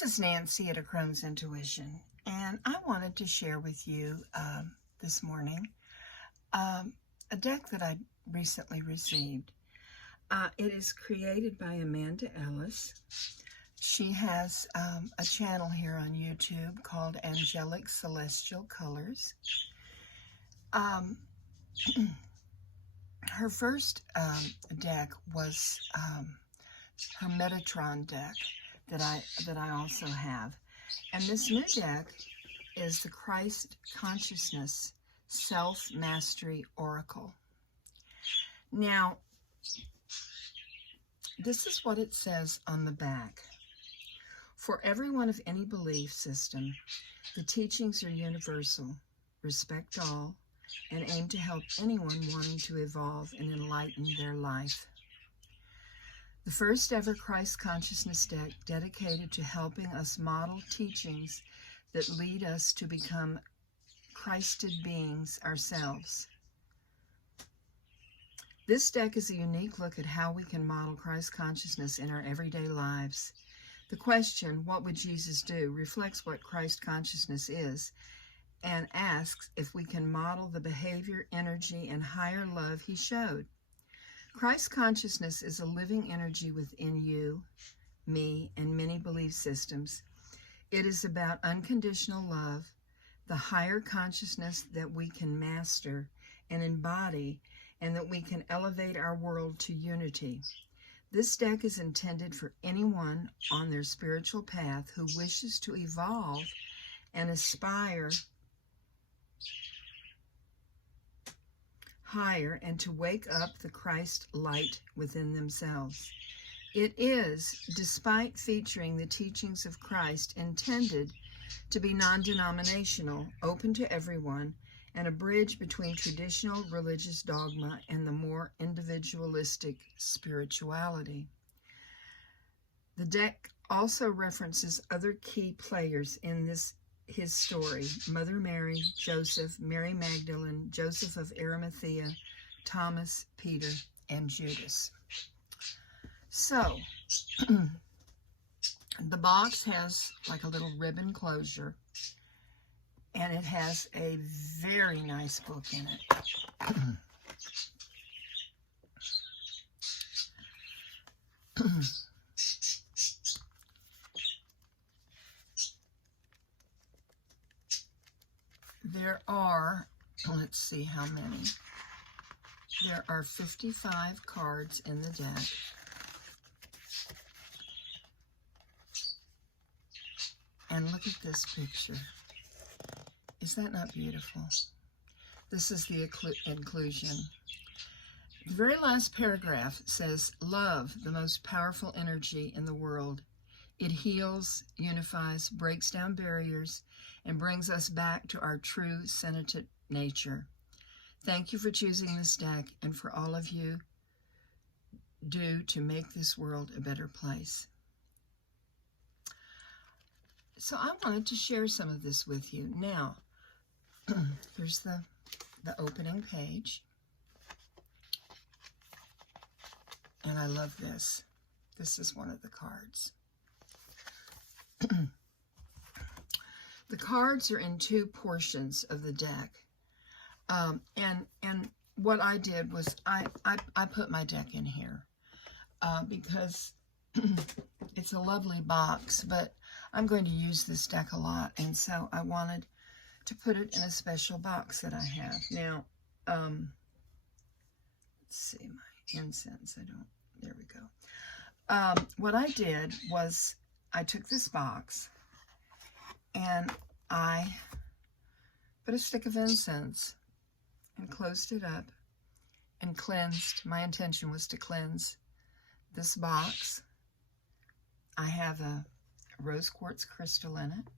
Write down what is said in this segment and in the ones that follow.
This is Nancy at A Crone's Intuition, and I wanted to share with you this morning a deck that I recently received. It is created by Amanda Ellis. She has a channel here on YouTube called Angelic Celestial Colors. Her first deck was her Metatron deck that I also have. And this new deck is the Christ Consciousness Self-Mastery Oracle. Now, this is what it says on the back. For everyone of any belief system, the teachings are universal, respect all, and aim to help anyone wanting to evolve and enlighten their life. The first ever Christ Consciousness deck dedicated to helping us model teachings that lead us to become Christed beings ourselves. This deck is a unique look at how we can model Christ consciousness in our everyday lives. The question, what would Jesus do, reflects what Christ consciousness is and asks if we can model the behavior, energy, and higher love he showed. Christ consciousness is a living energy within you, me, and many belief systems. It is about unconditional love, the higher consciousness that we can master and embody, and that we can elevate our world to unity. This deck is intended for anyone on their spiritual path who wishes to evolve and aspire higher and to wake up the Christ light within themselves. It is, despite featuring the teachings of Christ, intended to be non-denominational, open to everyone, and a bridge between traditional religious dogma and the more individualistic spirituality. The deck also references other key players in his story: Mother Mary, Joseph, Mary Magdalene, Joseph of Arimathea, Thomas, Peter, and Judas. So, the box has like a little ribbon closure, and it has a very nice book in it. There are, let's see how many. There are 55 cards in the deck. And look at this picture. Is that not beautiful? This is the inclusion. The very last paragraph says, love, the most powerful energy in the world. It heals, unifies, breaks down barriers, and brings us back to our true sentient nature. Thank you for choosing this deck and for all of you do to make this world a better place. So I wanted to share some of this with you. Now, here's the opening page. And I love this. This is one of the cards. The cards are in two portions of the deck. And what I did was I put my deck in here because it's a lovely box, but I'm going to use this deck a lot, and so I wanted to put it in a special box that I have. Now, let's see, my incense, there we go. What I did was I took this box and I put a stick of incense and closed it up and cleansed. My intention was to cleanse this box. I have a rose quartz crystal in it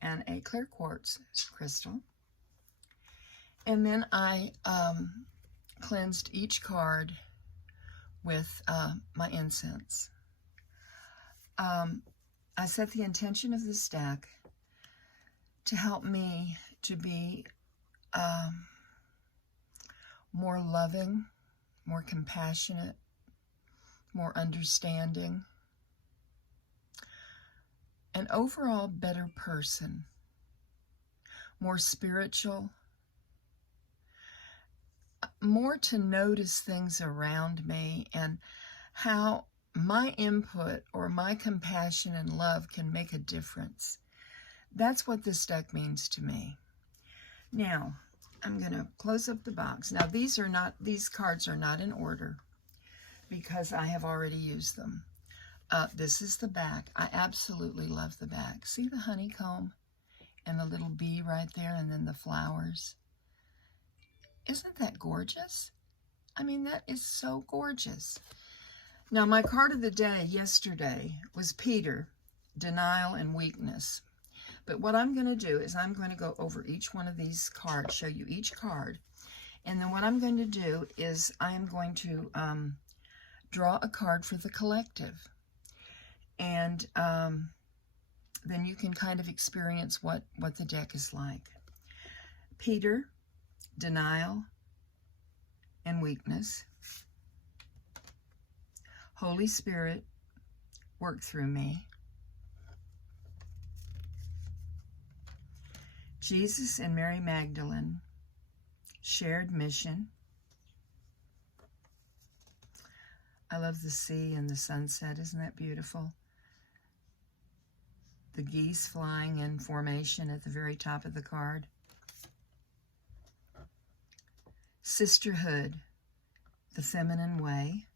and a clear quartz crystal. And then I cleansed each card with my incense. I set the intention of this deck to help me to be more loving, more compassionate, more understanding, an overall better person, more spiritual, more to notice things around me and how my input or my compassion and love can make a difference. That's what this deck means to me. Now, I'm going to close up the box. Now, these cards are not in order because I have already used them. This is the back. I absolutely love the back. See the honeycomb and the little bee right there and then the flowers? Isn't that gorgeous? I mean, that is so gorgeous. Now, my card of the day yesterday was Peter, Denial and Weakness. But what I'm going to do is I'm going to go over each one of these cards, show you each card. And then what I'm going to do is I am going to draw a card for the collective. And then you can kind of experience what the deck is like. Peter, Denial and Weakness. Holy Spirit, work through me. Jesus and Mary Magdalene, shared mission. I love the sea and the sunset. Isn't that beautiful? The geese flying in formation at the very top of the card. Sisterhood, the feminine way.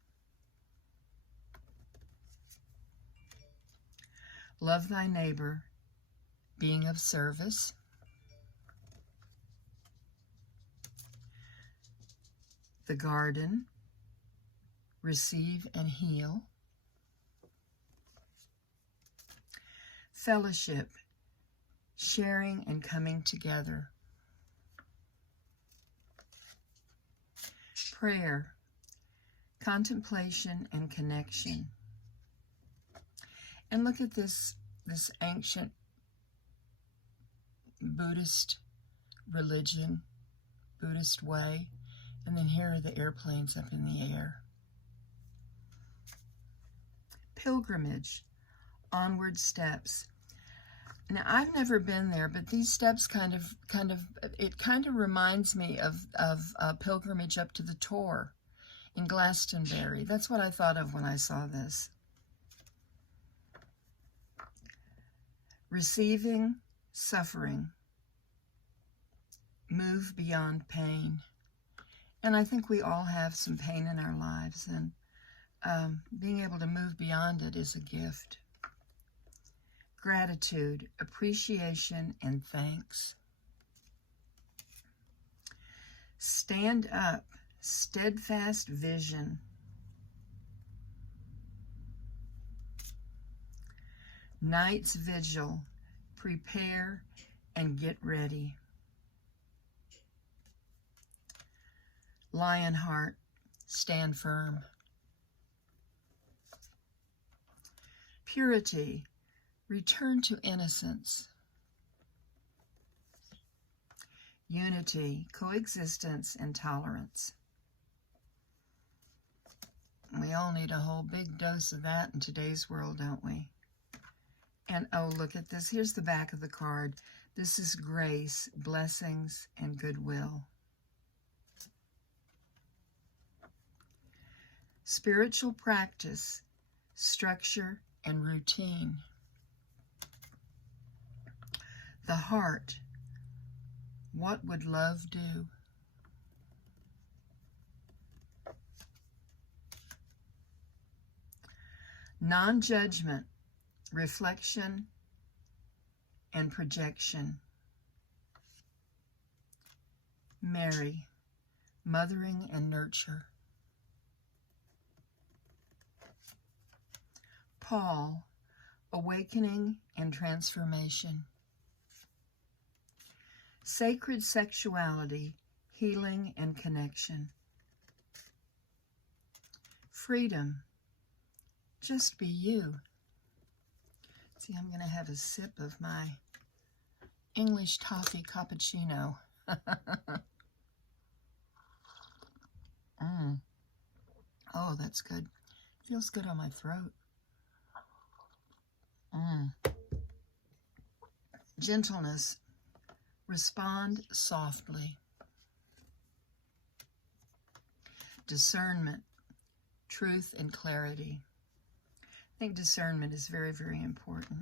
Love thy neighbor, being of service. The garden, receive and heal. Fellowship, sharing and coming together. Prayer, contemplation and connection. And look at this ancient Buddhist religion, Buddhist way. And then here are the airplanes up in the air. Pilgrimage, onward steps. Now, I've never been there, but these steps kind of reminds me of a pilgrimage up to the Tor in Glastonbury. That's what I thought of when I saw this. Receiving suffering, move beyond pain. And I think we all have some pain in our lives, and being able to move beyond it is a gift. Gratitude, appreciation, and thanks. Stand up, steadfast vision. Night's vigil, prepare and get ready. Lionheart, stand firm. Purity, return to innocence. Unity, coexistence, and tolerance. We all need a whole big dose of that in today's world, don't we? And oh, look at this. Here's the back of the card. This is grace, blessings, and goodwill. Spiritual practice, structure, and routine. The heart, what would love do? Non-judgment, reflection, and projection. Mary, mothering and nurture. Paul, awakening and transformation. Sacred sexuality, healing and connection. Freedom, just be you. See, I'm going to have a sip of my English toffee cappuccino. Oh, that's good. Feels good on my throat. Gentleness, respond softly. Discernment, truth and clarity. I think discernment is very, very important.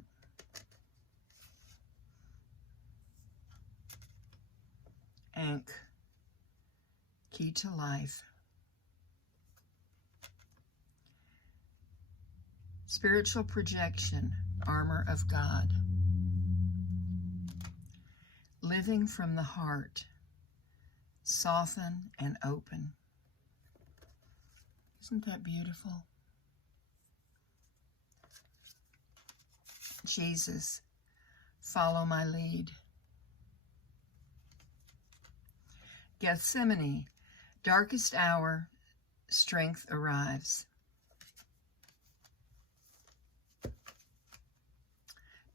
Ankh, key to life. Spiritual projection, armor of God. Living from the heart, soften and open. Isn't that beautiful? Jesus, follow my lead. Gethsemane, darkest hour, strength arrives.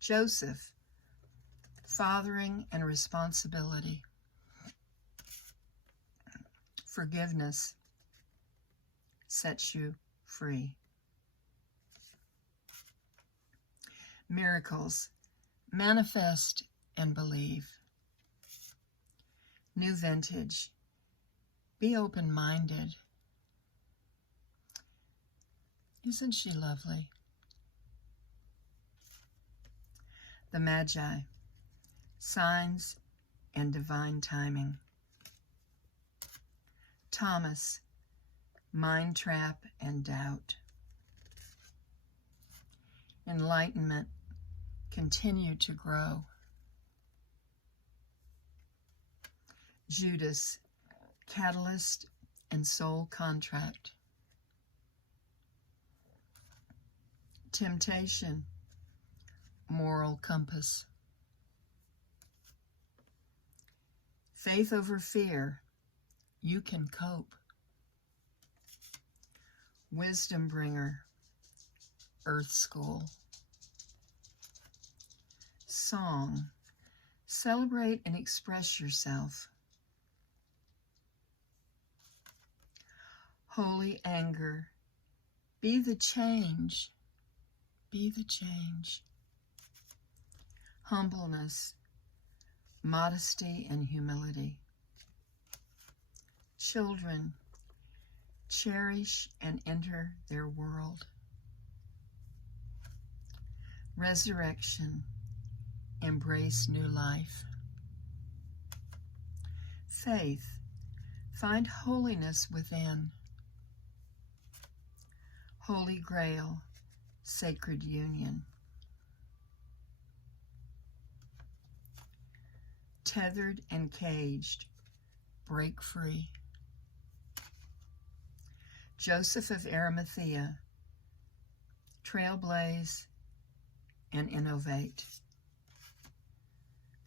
Joseph, fathering and responsibility. Forgiveness sets you free. Miracles, manifest and believe. New vintage, be open-minded. Isn't she lovely? The Magi, signs and divine timing. Thomas, mind trap and doubt. Enlightenment, continue to grow. Judas, catalyst and soul contract. Temptation, moral compass. Faith over fear, you can cope. Wisdom bringer, earth school. Song, celebrate and express yourself. Holy anger, be the change. Be the change. Humbleness, modesty and humility. Children, cherish and enter their world. Resurrection, embrace new life. Faith, find holiness within. Holy Grail, sacred union. Tethered and caged, break free. Joseph of Arimathea, trailblaze and innovate.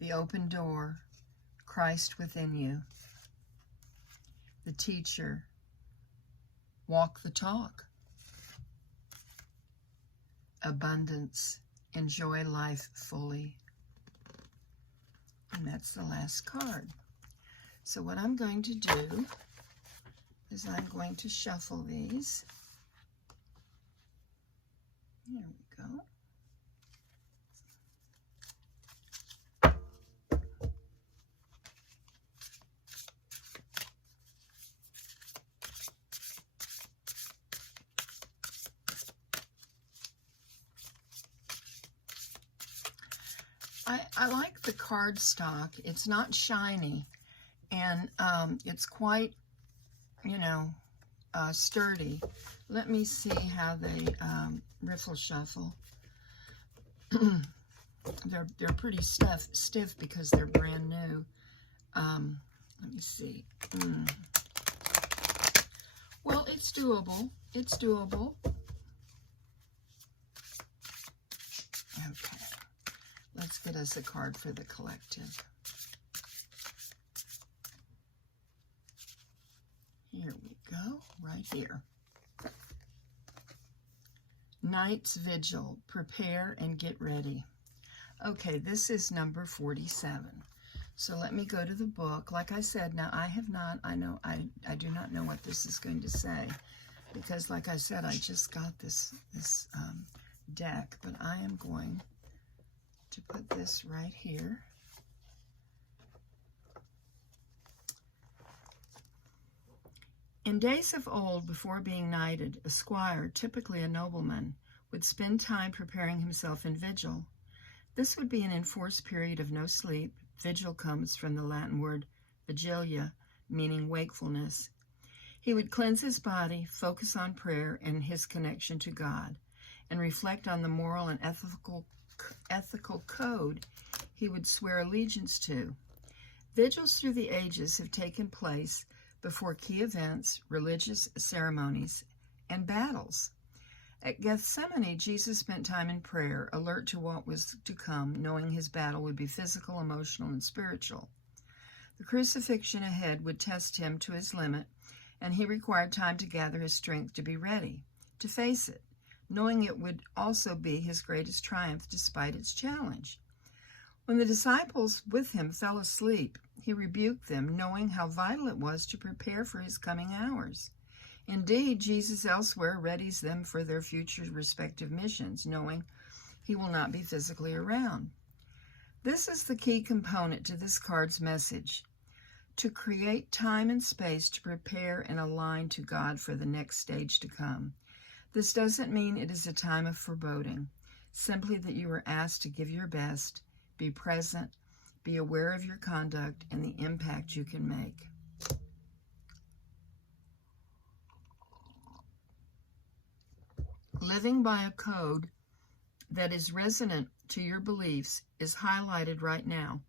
The open door, Christ within you. The teacher, walk the talk. Abundance, enjoy life fully. And that's the last card. So what I'm going to do is I'm going to shuffle these. There we go. I like the cardstock. It's not shiny, and it's quite, sturdy. Let me see how they riffle shuffle. They're pretty stiff because they're brand new. Let me see. Well, it's doable. It's doable. Okay. Let's get us a card for the collective. Here we go, right here. Night's Vigil, prepare and get ready. Okay, this is number 47. So let me go to the book. Like I said, now I do not know what this is going to say, because like I said, I just got this deck, but I am going to put this right here. In days of old, before being knighted, a squire, typically a nobleman, would spend time preparing himself in vigil. This would be an enforced period of no sleep. Vigil comes from the Latin word vigilia, meaning wakefulness. He would cleanse his body, focus on prayer and his connection to God, and reflect on the moral and ethical code he would swear allegiance to. Vigils through the ages have taken place before key events, religious ceremonies, and battles. At Gethsemane, Jesus spent time in prayer, alert to what was to come, knowing his battle would be physical, emotional, and spiritual. The crucifixion ahead would test him to his limit, and he required time to gather his strength to be ready, to face it, knowing it would also be his greatest triumph despite its challenge. When the disciples with him fell asleep, he rebuked them, knowing how vital it was to prepare for his coming hours. Indeed, Jesus elsewhere readies them for their future respective missions, knowing he will not be physically around. This is the key component to this card's message: to create time and space to prepare and align to God for the next stage to come. This doesn't mean it is a time of foreboding, simply that you are asked to give your best, be present, be aware of your conduct and the impact you can make. Living by a code that is resonant to your beliefs is highlighted right now.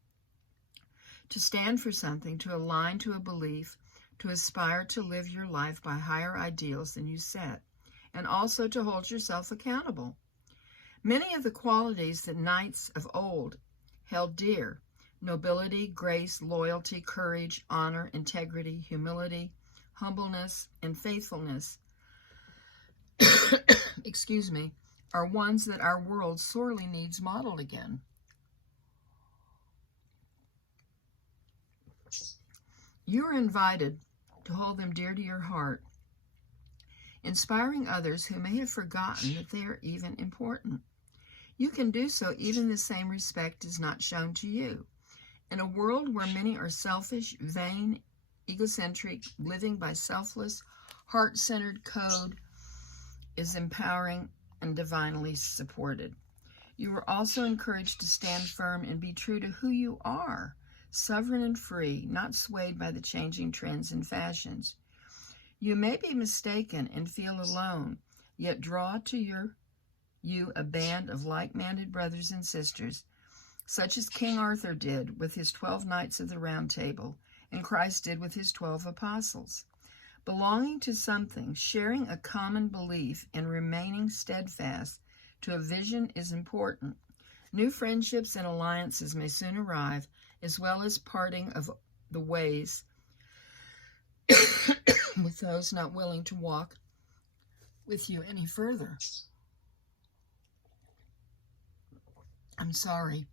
To stand for something, to align to a belief, to aspire to live your life by higher ideals than you set, and also to hold yourself accountable. Many of the qualities that knights of old held dear: nobility, grace, loyalty, courage, honor, integrity, humility, humbleness, and faithfulness, are ones that our world sorely needs modeled again. You are invited to hold them dear to your heart, inspiring others who may have forgotten that they are even important. You can do so even the same respect is not shown to you. In a world where many are selfish, vain, egocentric, living by selfless, heart-centered code is empowering and divinely supported. You are also encouraged to stand firm and be true to who you are, sovereign and free, not swayed by the changing trends and fashions. You may be mistaken and feel alone, yet draw to you a band of like-minded brothers and sisters, such as King Arthur did with his 12 Knights of the Round Table, and Christ did with his 12 apostles. Belonging to something, sharing a common belief, and remaining steadfast to a vision is important. New friendships and alliances may soon arrive, as well as parting of the ways with those not willing to walk with you any further. I'm sorry.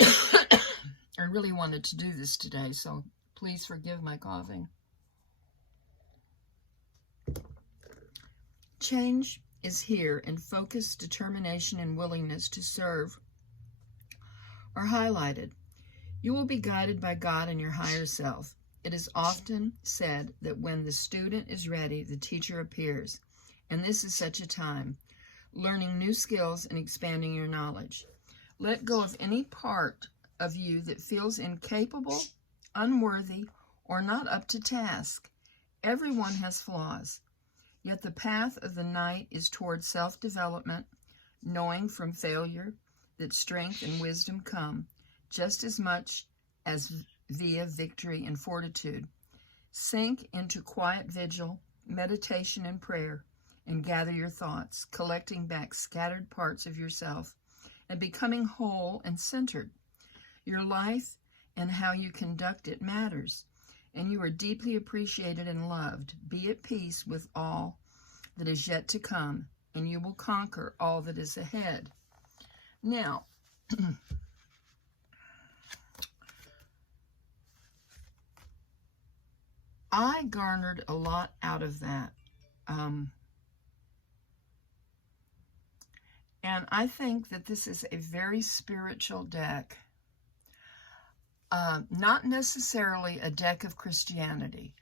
I really wanted to do this today, so please forgive my coughing. Change is here, and focus, determination, and willingness to serve are highlighted. You will be guided by God and your higher self. It is often said that when the student is ready, the teacher appears, and this is such a time. Learning new skills and expanding your knowledge. Let go of any part of you that feels incapable, unworthy, or not up to task. Everyone has flaws. Yet the path of the knight is toward self-development, knowing from failure that strength and wisdom come, just as much as via victory and fortitude. Sink into quiet vigil, meditation, and prayer, and gather your thoughts, collecting back scattered parts of yourself, and becoming whole and centered. Your life and how you conduct it matters, and you are deeply appreciated and loved. Be at peace with all that is yet to come, and you will conquer all that is ahead. Now, I garnered a lot out of that. And I think that this is a very spiritual deck. Not necessarily a deck of Christianity.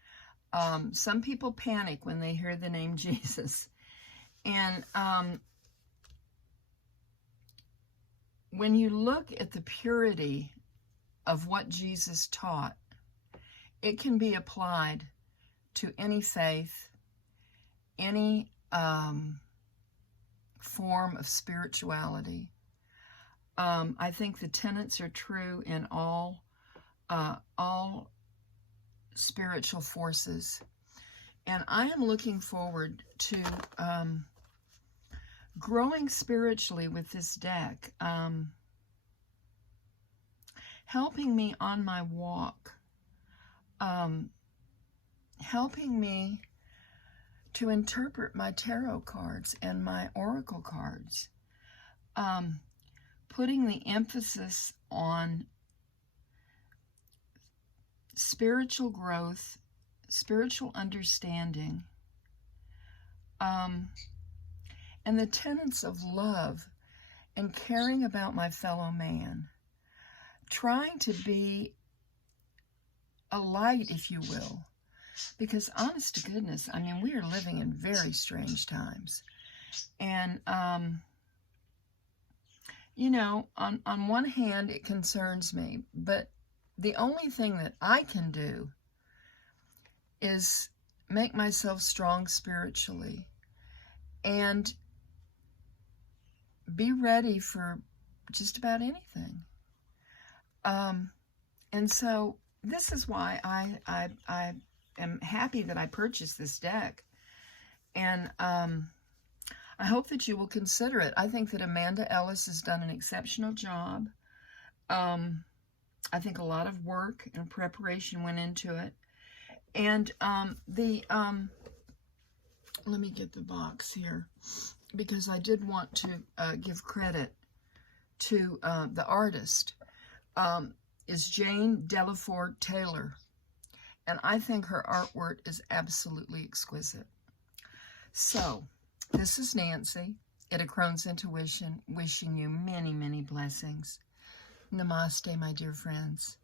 Some people panic when they hear the name Jesus. And when you look at the purity of what Jesus taught, it can be applied to any faith, any form of spirituality. I think the tenets are true in all spiritual forces. And I am looking forward to growing spiritually with this deck, helping me on my walk, helping me to interpret my tarot cards and my oracle cards, putting the emphasis on spiritual growth, spiritual understanding, and the tenets of love and caring about my fellow man, trying to be a light, if you will, because honest to goodness, I mean, we are living in very strange times. And, you know, on one hand, it concerns me, but the only thing that I can do is make myself strong spiritually and be ready for just about anything. And so this is why I am happy that I purchased this deck. And I hope that you will consider it. I think that Amanda Ellis has done an exceptional job. I think a lot of work and preparation went into it. And let me get the box here, because I did want to give credit to the artist, is Jane Delaford Taylor. And I think her artwork is absolutely exquisite. So, this is Nancy at A Crone's Intuition, wishing you many, many blessings. Namaste, my dear friends.